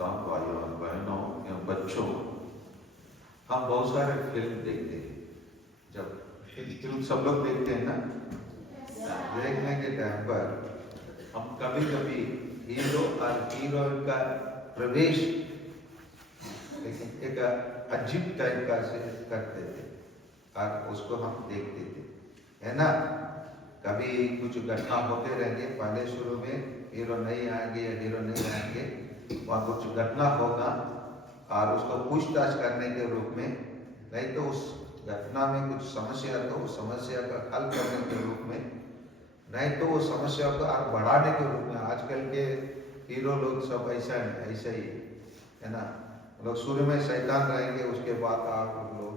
बताऊं भाइयों और बहनों या बच्चों, हम बहुत सारे फिल्म देखते हैं। जब फिल्म सब लोग देखते हैं ना, देखने के टाइम पर हम कभी कभी हीरो और हीरोइन का प्रवेश एक अजीब टाइप का से करते थे और उसको हम देखते थे, है ना। कभी कुछ घटना होते रहेंगे, पहले शुरू में हीरो नहीं आएंगे या हीरो नहीं आएंगे, वहाँ कुछ घटना होगा और उसको पूछताछ करने के रूप में, नहीं तो उस घटना में कुछ समस्या तो उस समस्या का हल करने के रूप में, नहीं तो वो समस्या को और बढ़ाने के रूप में। आजकल के हीरो लोग सब ऐसा ही है ना। लोग शुरू में शैतान रहेंगे, उसके बाद आप लोग,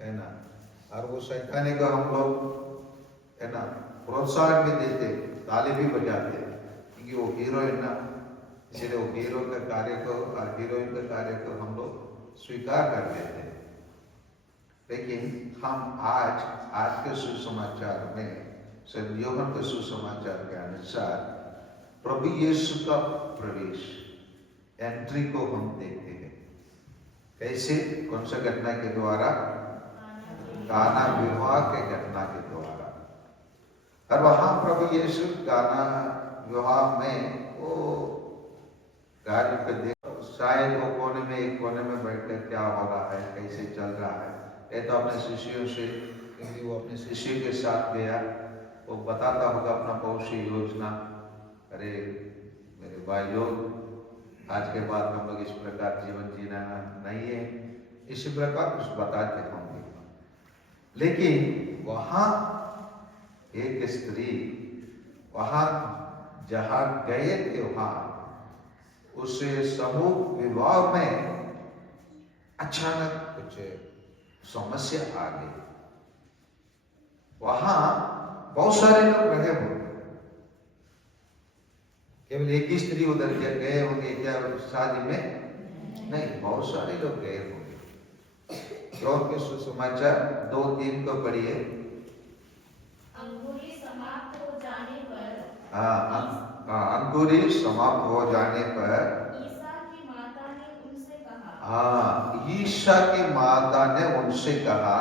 है ना, और वो शैतानी को हम लोग, है ना, प्रोत्साहन भी देते, ताली भी बजाते, क्योंकि वो हीरो है ना, इसलिए वो हीरो के कार्य को और हीरोइन के कार्य को हम लोग स्वीकार कर लेते हैं। लेकिन हम आज के सुसमाचार में, संत यूहन्ना के सुसमाचार के अनुसार प्रभु यीशु का प्रवेश, एंट्री को हम देखते हैं। कैसे? कौन सा घटना के द्वारा? काना विवाह के घटना के द्वारा। और वहां प्रभु यीशु काना विवाह में वो कार्य को देख, शायद वो एक कोने में बैठकर क्या हो रहा है, कैसे चल रहा है, ये तो अपने शिष्यों से, क्योंकि वो अपने शिष्य के साथ गया, वो बताता होगा अपना भविष्य योजना। अरे मेरे भाइयों, आज के बाद हम लोग इस प्रकार जीवन जीना नहीं है, इसी प्रकार कुछ बताते होंगे। लेकिन वहां एक स्त्री वहां जहां गए थे, वहां उस समूह विवाह में अचानक कुछ समस्या आ गई। वहां बहुत सारे लोग रहे होंगे, केवल एक ही स्त्री उधर गए होंगे क्या शादी में? नहीं, बहुत सारे लोग गए होंगे। और के सुसमाचार 2:3 को पढ़िए। अंकुरी समाप्त हो जाने पर, अंकुरी समाप्त हो जाने पर ईसा की माता ने उनसे कहा, ईसा की माता ने उनसे कहा,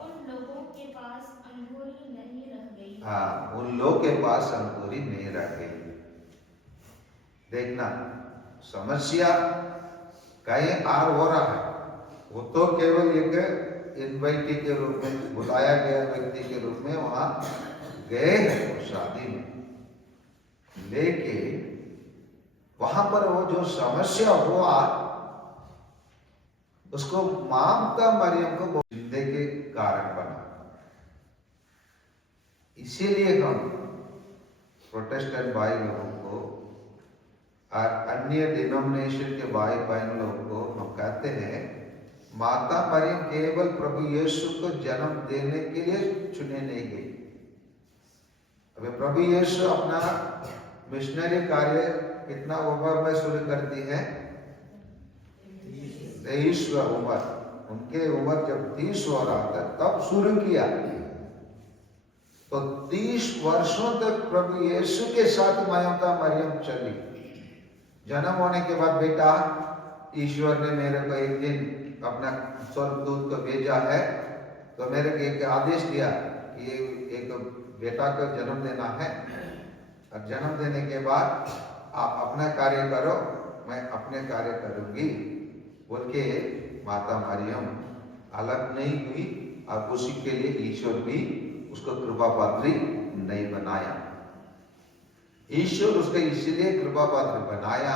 उन लोगों के पास अंगूरी नहीं रह गई। उन लोगों के पास अंकुरी नहीं रह गई। देखना, समस्या कहीं और हो रहा है। वो तो केवल एक इनवाइटी के रूप में, बुलाया गया व्यक्ति के रूप में वहां गए हैं शादी में, लेकिन वहां पर वो जो समस्या हुआ, उसको माता मरियम को जिंदे के कारण बना। इसीलिए हम प्रोटेस्टेंट भाई लोगों को और अन्य डिनोमिनेशन के भाई बहन लोगों को हम कहते हैं, माता मरियम केवल प्रभु यीशु को जन्म देने के लिए चुने नहीं गई। अभी प्रभु यीशु अपना मिशनरी कार्य कितना उम्र में शुरू करती है? 23 उम्र। उनके उम्र जब 30 हो रहा था तब शुरू किया। तो 30 वर्षों तक प्रभु यीशु के साथ माता मरियम चली। जन्म होने के बाद बेटा, ईश्वर ने मेरे को एक दिन अपना स्वर्गदूत को भेजा है, तो मेरे को एक आदेश दिया कि एक बेटा को जन्म देना है, और जन्म देने के बाद आप अपना कार्य करो, मैं अपने कार्य करूंगी बोल के माता मरियम अलग नहीं हुई, और उसी के लिए ईश्वर भी उसको कृपा पात्री नहीं बनाया। ईश्वर उसको इसलिए कृपा पात्र बनाया,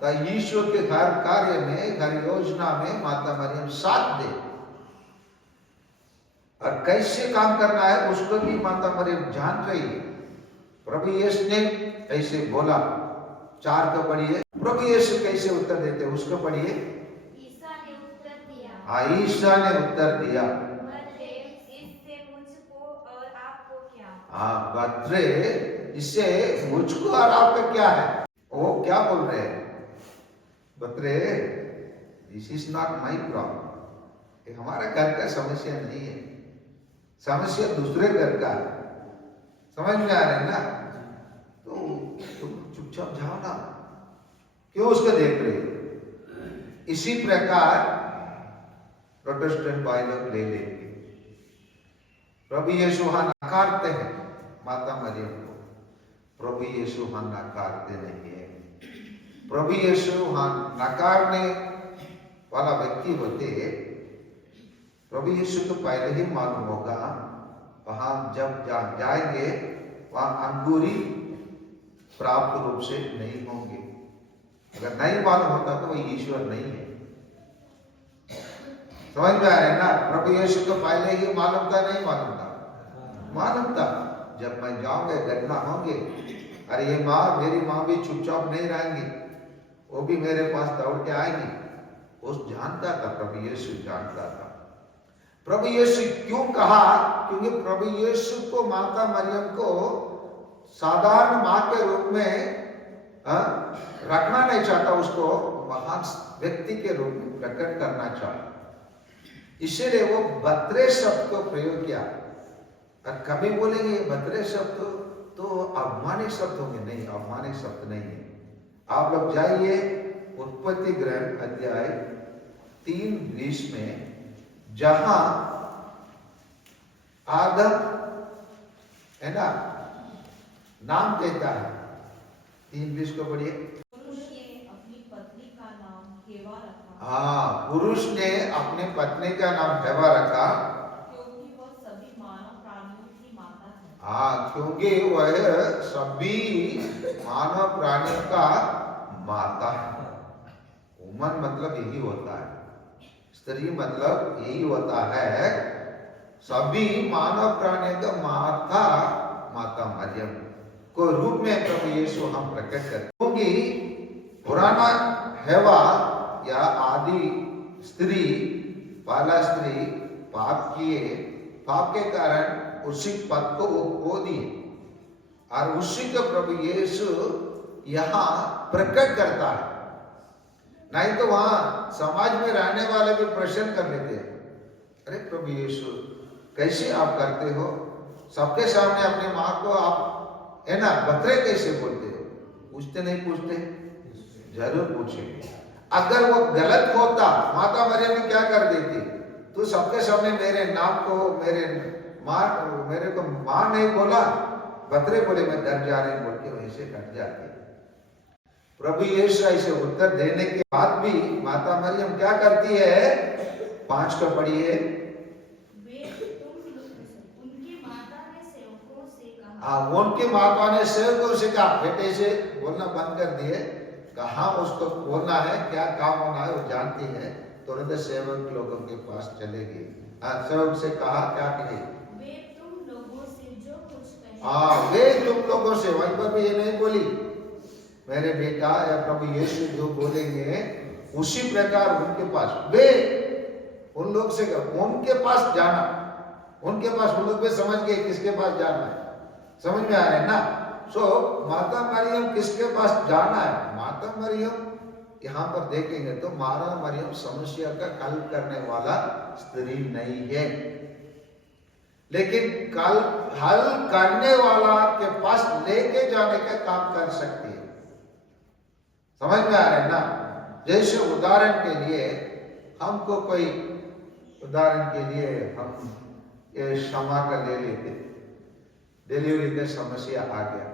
तो ईश्वर के हर कार्य में, हर योजना में माता मरियम साथ दे, और कैसे काम करना है उसको भी माता मरियम जान रही है। प्रभु यीशु ने ऐसे बोला, 4 को पढ़िए। प्रभु यीशु कैसे उत्तर देते उसको पढ़िए। ईसा ने उत्तर दिया, ईसा ने उत्तर दिया, इससे मुझको और आपको क्या? बत्रे, इससे मुझको और आपका क्या है? वो क्या बोल रहे हैं? बत्रे, this is not my problem. ये हमारा घर का समस्या नहीं है, समस्या दूसरे घर का है। समझ में आ रहा है ना? तो तुम चुपचाप जाओ ना, क्यों उसको देख रहे हो? इसी प्रकार प्रोटेस्टेंट भाई लोग ले लेंगे। प्रभु यीशु हाँ नकारते हैं माता मरियम को, प्रभु यीशु हाँ नकारते नहीं है। प्रभु यीशु हाँ नकारने वाला व्यक्ति होते, प्रभु यीशु को पहले ही मालूम होगा वहां जब जाएंगे वहां अंगूरी प्राप्त रूप से नहीं होंगे। अगर नहीं मालूम होता तो वह ईश्वर नहीं है। समझ में आ रहा है ना? प्रभु यीशु को पहले ही मालूम था नहीं मालूम था? मालूम था। जब मैं जाऊंगा घटना होंगे, अरे ये माँ मेरी माँ भी चुपचाप नहीं रहेंगी, वो भी मेरे पास दौड़ के आएंगी। वो जानता था, प्रभु यीशु जानता था। प्रभु यीशु क्यों कहा? क्योंकि प्रभु यीशु को माता मरियम को साधारण माँ के रूप में रखना नहीं चाहता, उसको महान व्यक्ति के रूप में प्रकट करना चाहता, इसीलिए वो बतरे शब्द को प्रयोग किया। और कभी बोलेंगे बतरे शब्द तो अवमानिक शब्द होंगे, नहीं, अवमानिक शब्द नहीं है। आप लोग जाइए उत्पत्ति ग्रंथ अध्याय 3:20 में, जहां आदम है ना नाम देता है। 3:20 को पढ़िए। पुरुष ने अपनी पत्नी का नाम हेवा रखा। हाँ, पुरुष ने अपनी पत्नी का नाम हेवा रखा क्योंकि वह सभी मानव प्राणियों की माता है। हाँ, क्योंकि वह सभी मानव प्राणियों का माता है। वुमन मतलब यही होता है, स्त्री मतलब यही होता है, सभी मानव प्राणियों का माता माता मरियम को रूप में प्रभु यीशु हम प्रकट करते। क्योंकि पुराना हेवा या आदि स्त्री, पहला स्त्री पाप किए, पाप के कारण उसी पद को वो खो दिए और उसी को प्रभु यीशु यहाँ प्रकट करता है। नहीं तो वहां समाज में रहने वाले भी प्रश्न कर लेते हैं, अरे प्रभु यीशु कैसे आप करते हो? सबके सामने अपनी माँ को आप है ना बतरे कैसे बोलते हो? पूछते नहीं पूछते? जरूर पूछेंगे। अगर वो गलत होता, माता मरियम क्या कर देती? तो सबके सामने मेरे नाम को मेरे को माँ नहीं बोला, बतरे बोले, मैं डर जा रही बोल के वैसे कट जाती। प्रभु यीशु ऐसे उत्तर देने के बाद भी माता मरियम क्या करती है? 5 को पढ़िए। उनकी माता ने सेवकों से कहा, बेटे से बोलना बंद कर दिए, कहाँ उसको बोलना है, क्या काम होना है वो जानती है। तुरंत सेवक लोगों के पास चले गए। सेवक से कहा, क्या कहे? वे तुम लोगों से जो कुछ कहे। वे तुम लोगों से, वहीं पर भी ये नहीं बोली मेरे बेटा या प्रभु यीशु जो बोलेंगे उसी प्रकार उनके पास, वे उन लोग से उनके पास जाना, उनके पास, उन लोग भी समझ गए किसके पास जाना है। समझ में आ रहा है ना? माता मरियम किसके पास जाना है? माता मरियम यहाँ पर देखेंगे तो माता मरियम समस्या का हल करने वाला स्त्री नहीं है, लेकिन कल हल करने वाला के पास लेके जाने का काम कर सकती है। समझ में आ रहा है ना? जैसे उदाहरण के लिए हमको कोई, उदाहरण के लिए हम ये क्षमा का ले लेते, डिलीवरी का समस्या आ गया,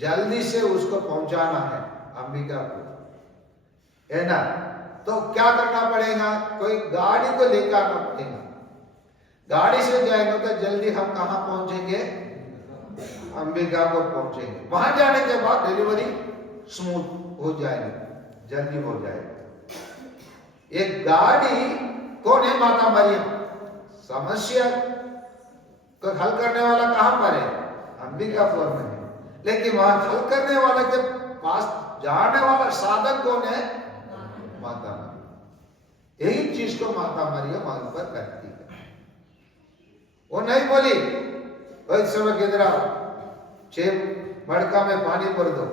जल्दी से उसको पहुंचाना है अंबिका को, है ना? तो क्या करना पड़ेगा? कोई गाड़ी को लेकर आना पड़ेगा। गाड़ी से जाएंगे तो जल्दी हम कहाँ पहुंचेंगे? अंबिका को पहुंचेंगे। वहां जाने के बाद डिलीवरी स्मूथ हो जाएगी, जल्दी हो जाएगी। एक गाड़ी कौन है? माता मरियम। समस्या को हल करने वाला कहां पर है? अंबिकापुर में है, लेकिन वहां हल करने वाला के पास जाने वाला साधन कौन है? माता मरियम। यही चीज को माता मरियम वहां पर करती है। वो नहीं बोली इस समय किधर आओ, 6 मटका में पानी भर दो,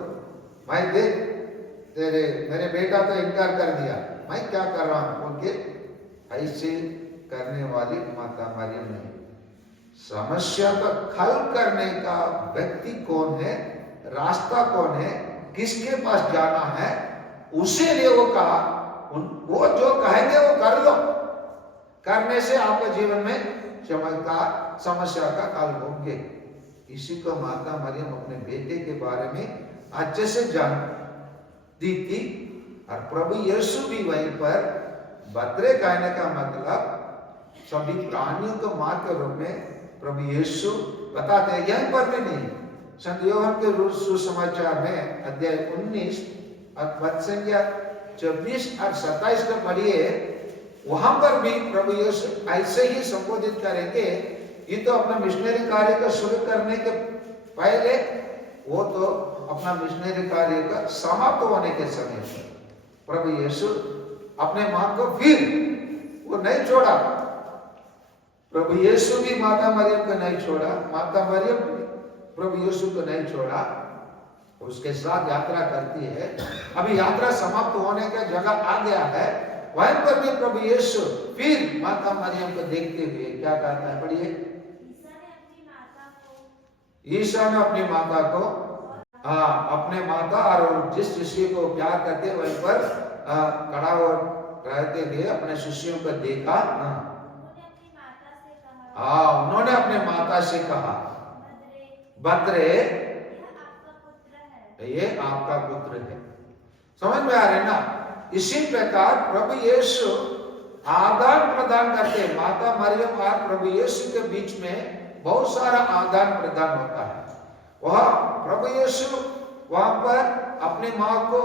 मैं देख मेरे बेटा तो इनकार कर दिया, मैं क्या कर रहा हूं बोल के ऐसे करने वाली माता मरियम नहीं। समस्या का हल करने का व्यक्ति कौन है, रास्ता कौन है, किसके पास जाना है, उसे लिए वो कहा वो जो कहेंगे वो कर दो। करने से आपके जीवन में चमत्कार, समस्या का हल होंगे। इसी को माता मरियम अपने बेटे के बारे में अच्छे से जानती थी। और प्रभु यीशु भी वहीं पर बतरे कहने का मतलब सभी प्राणियों को मां के रूप में प्रभु यीशु बताते हैं। यहीं पर भी नहीं, संत योहन के सुसमाचार में अध्याय 19 पद संख्या 24 और 27 को पढ़िए, वहां पर भी प्रभु यीशु ऐसे ही संबोधित करेंगे। ये तो अपना मिशनरी कार्य को शुरू करने के पहले, वो तो अपना मिशनरी कार्य का समाप्त होने के समय पर प्रभु यीशु अपने मां को फिर वो नहीं छोड़ा। प्रभु यीशु भी माता मरियम को नहीं छोड़ा, माता मरियम भी प्रभु यीशु को नहीं छोड़ा, उसके साथ यात्रा करती है। अभी यात्रा समाप्त होने का जगह आ गया है, वहीं पर भी प्रभु यीशु फिर माता मरियम को देखते हुए क्या कहता है, पढ़िए। ईसा ने अपनी माता को, अपने माता और जिस शिष्य को प्यार करते वहीं पर खड़ा हो रहते हुए अपने शिष्यों को देखा। उन्होंने अपने माता से कहा, बतरे ये आपका पुत्र है। समझ में आ रहे ना? इसी प्रकार प्रभु यीशु आदान प्रदान करते हैं। माता मरियम और प्रभु यीशु के बीच में बहुत सारा आदान प्रदान होता है। वह प्रभु यीशु वहां पर अपनी मां को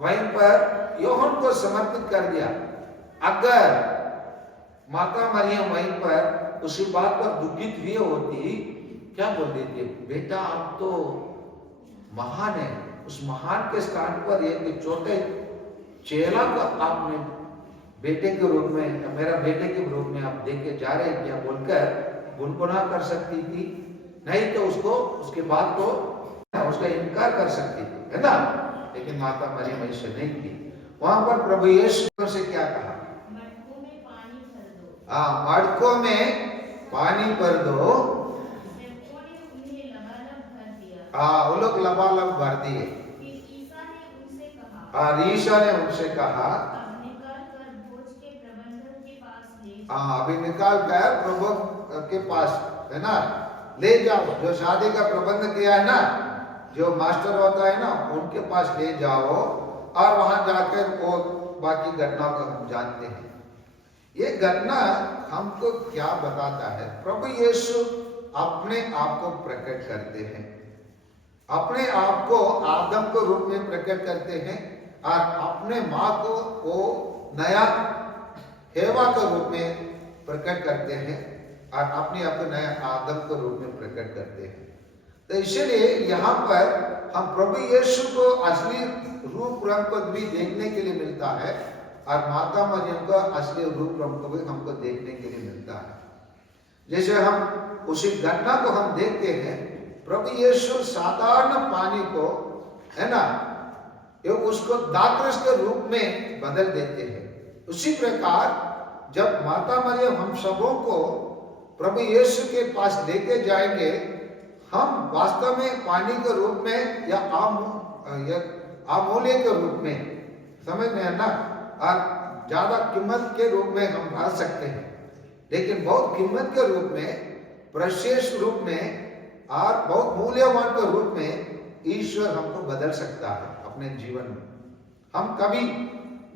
वहीं पर यूहन्ना को समर्पित कर दिया। अगर माता मरियम वहीं पर उसी बात पर दुखित हुई होती, क्या बोल देती, बेटा आप तो महान है, उस महान के स्थान पर एक छोटे चेला को आपने बेटे के रूप में, मेरा बेटे के रूप में आप देखे जा रहे हैं क्या बोलकर गुनगुना कर सकती थी। नहीं तो उसको, उसके बात को उसका इनकार कर सकती थी, है ना? लेकिन माता मरियम ऐसे नहीं थी। वहां पर प्रभु यीशु से क्या कहा, मटकों में पानी भर दो। मटकों में पानी भर दो। सेवकों ने उन्हें लबालब भर दिया। वो लोग लबालब भर दिए। फिर ईसा ने उनसे कहा, ईसा ने उनसे कहा, अब निकाल कर भोज के प्रबंधक के पास ले जाओ। अभी निकाल कर प्रभु के पास, है ना, ले जाओ। जो शादी का प्रबंध किया है ना, जो मास्टर होता है ना, उनके पास ले जाओ और वहां जाकर वो बाकी घटना को हम जानते हैं। ये घटना हमको क्या बताता है? प्रभु यीशु अपने आप को प्रकट करते हैं, अपने आप को आदम के रूप में प्रकट करते हैं और अपने माँ को वो नया हेवा के रूप में प्रकट करते हैं और अपने आप को नया आदम के रूप में प्रकट करते हैं। तो इसलिए यहाँ पर हम प्रभु यीशु को असली रूप रंग को भी देखने के लिए मिलता है और माता मरियम का असली रूप रंग को भी हमको देखने के लिए मिलता है। जैसे हम उसी घटना को हम देखते हैं, प्रभु यीशु साधारण पानी को, है ना, ये उसको दाखरस के रूप में बदल देते हैं। उसी प्रकार जब माता मरियम हम सबों को प्रभु यीशु के पास लेके जाएंगे, हम वास्तव में पानी के रूप में या अमूल्य के रूप में, समझ में है ना, और ज्यादा कीमत के रूप में हम डाल सकते हैं, लेकिन बहुत कीमत के रूप में, प्रशेष रूप में और बहुत मूल्यवान के रूप में ईश्वर हमको बदल सकता है अपने जीवन में। हम कभी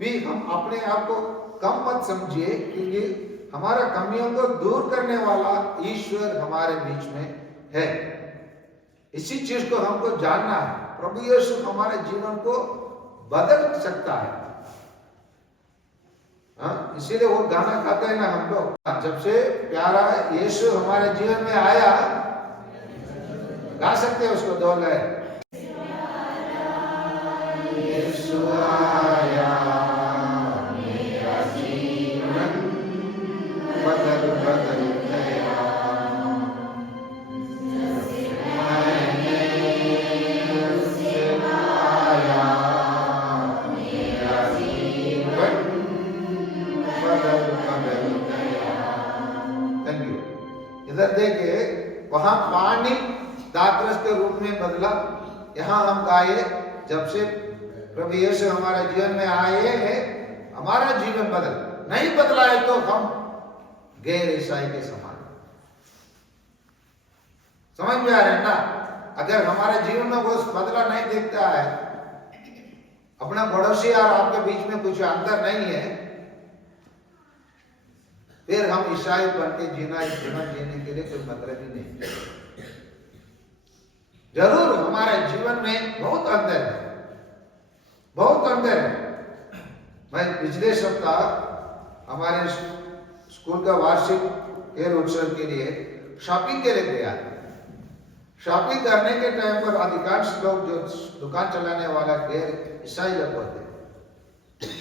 भी हम अपने आप को कम मत समझिए, क्योंकि हमारा कमियों को दूर करने वाला ईश्वर हमारे बीच में है। इसी चीज को हमको जानना है। प्रभु यीशु हमारे जीवन को बदल सकता है। इसीलिए वो गाना गाते हैं ना हम लोग, जब से प्यारा यीशु हमारे जीवन में आया, गा सकते हैं उसको दो लय। यीशु आया, मेरा जीवन बदल बदल गया। इधर देखे, वहां पानी दाखरस के रूप में बदला। यहाँ हम गाए, जब से प्रभु यीशु हमारे जीवन में आए हैं हमारा जीवन बदल नहीं बदला है तो हम गैर ईसाई के समान। समझ में आ रहे हैं ना? अगर हमारे जीवन में वो बदला नहीं दिखता है, अपना पड़ोसी और आपके बीच में कुछ अंतर नहीं है, फिर हम ईसाई बन के जीवन जीने के लिए कोई मतलब ही नहीं। जरूर हमारे जीवन में बहुत अंतर है, बहुत अंतर है। मैं पिछले सप्ताह हमारे स्कूल का वार्षिक खेल उत्सव के लिए शॉपिंग के लिए गया। शॉपिंग करने के टाइम पर अधिकांश लोग जो दुकान चलाने वाला गैर ईसाई लोग होते हैं,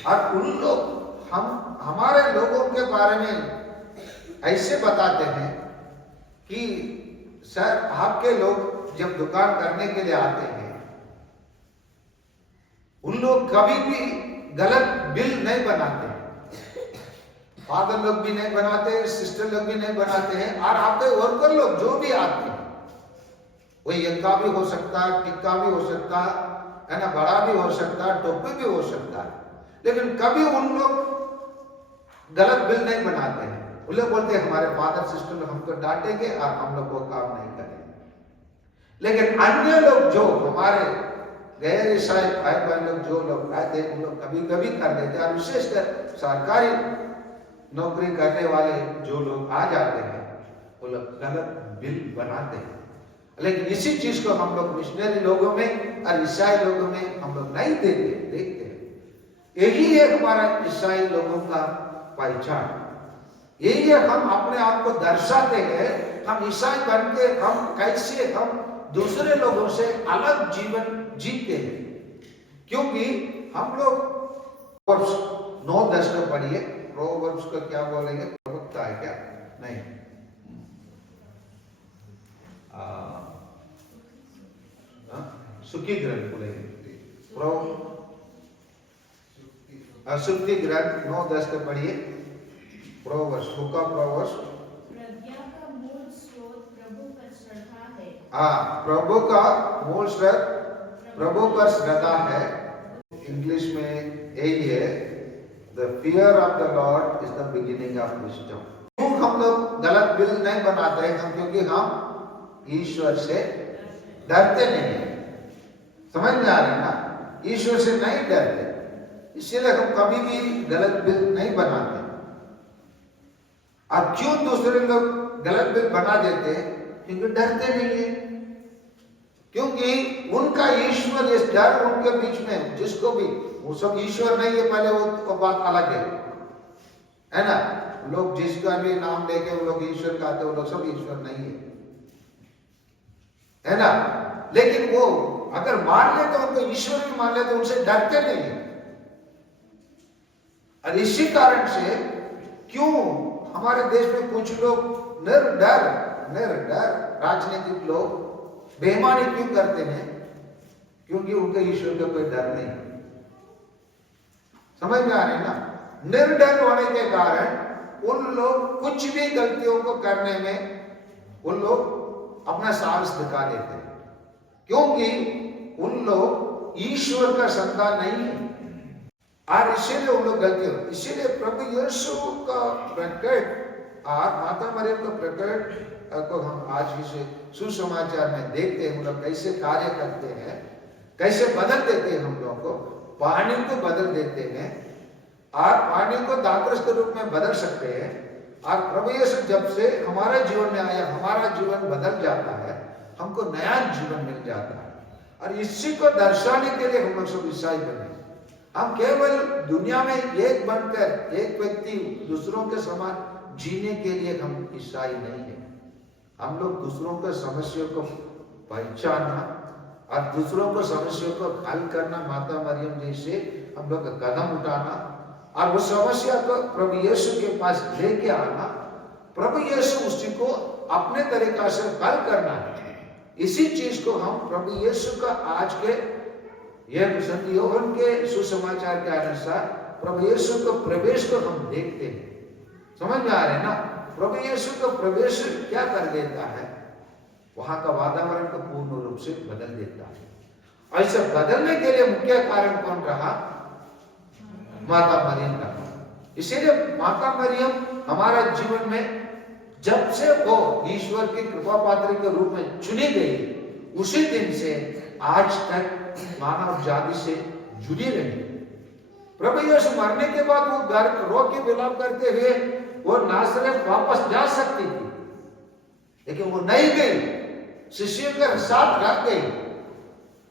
और उन लोग हमारे लोगों के बारे में ऐसे बताते हैं कि सर आपके लोग जब दुकान करने के लिए आते हैं, उन लोग कभी भी गलत बिल नहीं बनाते। फादर लोग भी नहीं बनाते, सिस्टर लोग भी नहीं बनाते हैं, और आपके वर्कर लोग जो भी आते हैं, वो यंका भी हो सकता है, टिक्का भी हो सकता है ना, बड़ा भी हो सकता है, टोपी भी हो सकता है, लेकिन कभी उन लोग गलत बिल नहीं बनाते हैं। वो लोग बोलते हैं हमारे फादर सिस्टर लोग हमको डांटेंगे और हम लोग वो काम नहीं करेंगे। लेकिन अन्य लोग जो हमारे गैर ईसाई भाई बहन लोग जो लोग आते हैं, उन लोग कभी कभी कर देते हैं, और विशेषकर सरकारी नौकरी करने वाले जो लोग आ जाते हैं, वो लोग गलत बिल बनाते हैं। लेकिन इसी चीज को हम लोग मिशनरी लोगों में और ईसाई लोगों में हम लोग नहीं देखते हैं। यही है हमारा ईसाई लोगों का पहचान, यही है हम अपने आप को दर्शाते हैं। हम ईसाई बन के हम कैसे हम दूसरे लोगों से अलग जीवन जीते हैं, क्योंकि हम लोग 9:10 को पढ़िए। प्रोवर्ब्स को क्या बोलेंगे? प्रवक्ता है क्या? नहीं, सुखी ग्रंथ बोलेंगे। सुक्ति ग्रंथ 9:10 को पढ़िए। Proverbs, book of proverbs. प्रज्ञा का मूल स्रोत प्रभु पर श्रद्धा है। हाँ, प्रभु का मूल स्रोत प्रभु पर श्रद्धा है। इंग्लिश में यही है, the fear of the Lord is the beginning of wisdom. क्यों हम लोग गलत बिल नहीं बनाते हैं? क्योंकि हम ईश्वर से डरते नहीं हैं। समझ में आ रहा है ना? ईश्वर से नहीं डरते, इसीलिए हम कभी भी गलत बिल नहीं बनाते। और क्यों दूसरे लोग गलत बिल बना देते हैं? क्योंकि डरते नहीं है, क्योंकि उनका ईश्वर, इस डर उनके बीच में, जिसको भी वो सब ईश्वर नहीं है, पहले वो बात अलग है ना? लोग जिसका भी नाम लेके वो लोग ईश्वर कहते, वो लोग सब ईश्वर नहीं है ना? लेकिन वो अगर मान ले तो उनको ईश्वर भी मान ले तो उनसे डरते नहीं है। और इसी कारण से क्यों हमारे देश में कुछ लोग निर्डर राजनीतिक लोग बेईमानी क्यों करते हैं? क्योंकि उनके ईश्वर का कोई डर नहीं। समझ में आ रही है ना? निर्डर होने के कारण उन लोग कुछ भी गलतियों को करने में उन लोग अपना साहस दिखा देते हैं, क्योंकि उन लोग ईश्वर का संतान नहीं है, और इसीलिए उन लोग गलती हो। इसीलिए प्रभु यीशु का प्रकट और माता मरियम का प्रकट को हम आज ही सुसमाचार में देखते हैं। हम लोग कैसे कार्य करते हैं, कैसे बदल देते हैं। हम लोग को पानी को बदल देते हैं, और पानी को दातरस के रूप में बदल सकते हैं। और प्रभु यीशु जब से हमारे जीवन में आया, हमारा जीवन बदल जाता है, हमको नया जीवन मिल जाता है। और इसी को दर्शाने के लिए हम लोग सब ईसाई बने। हम केवल दुनिया में एक बनकर एक व्यक्ति दूसरों के समान जीने के लिए हम ईसाई नहीं है। हम लोग दूसरों के समस्याओं को पहचानना और दूसरों को समस्याओं को हल करना, माता मरियम जैसे हम लोग कदम उठाना, और उस समस्या को प्रभु यीशु के पास लेके आना, प्रभु यीशु उसी को अपने तरीका से हल करना है। इसी चीज को हम प्रभु यीशु का आज के यूहन्ना के सुसमाचार के अनुसार प्रभु यीशु को प्रवेश को हम देखते हैं। समझ में आ रहे हैं ना? प्रभु यीशु का प्रवेश क्या कर देता है? वहां का वातावरण को पूर्ण रूप से बदल देता है। ऐसा बदलने के लिए मुख्य कारण कौन रहा? माता मरियम का नाम। इसीलिए माता मरियम हमारा जीवन में जब से वो ईश्वर की कृपा पात्री के रूप में चुनी गई, उसी दिन से आज तक मानव जाति से जुड़ी रही। प्रभु यीशु मरने के बाद वो घर रो के विलाप करते हुए वो नासरत वापस जा सकती थी, लेकिन वो नहीं गई, शिष्यों के साथ रह गई।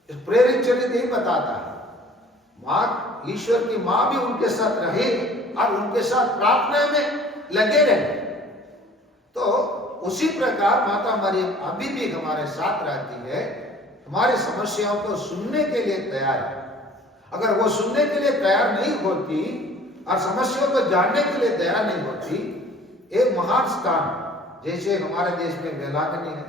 प्रेरित चरित्र यही बताता है, माँ ईश्वर की माँ भी उनके साथ रही और उनके साथ प्रार्थना में लगे रहे। तो उसी प्रकार माता मरियम अभी भी हमारे साथ रहती है, हमारी समस्याओं को सुनने के लिए तैयार है। अगर वो सुनने के लिए तैयार नहीं होती और समस्याओं को जानने के लिए तैयार नहीं होती, एक महान स्थान जैसे हमारे देश में वेलागनी है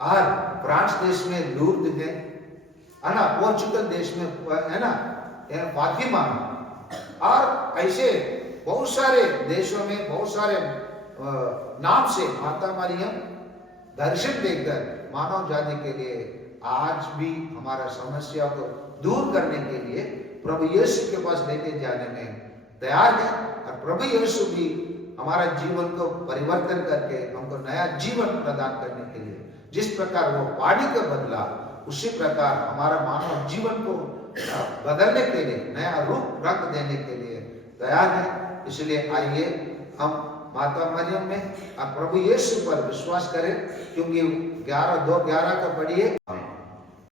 और फ्रांस देश में लूर्द है ना, पोर्चुगल देश में है ना फातिमा, और ऐसे बहुत सारे देशों में बहुत सारे नाम से माता मरियम दर्शन देकर मानव जाति के लिए आज भी हमारा समस्या को दूर करने के लिए प्रभु यीशु के पास लेके जाने में तैयार है। और प्रभु यीशु भी हमारा जीवन को परिवर्तन करके हमको नया जीवन प्रदान करने के लिए जिस प्रकार वो पानी को बदला, उसी प्रकार हमारा मानव जीवन को बदलने के लिए, नया रूप रंग देने के लिए तैयार है। इसलिए आइए हम माता मरियम में और प्रभु यीशु पर विश्वास करें, क्योंकि 11:2-11 का पढ़िए।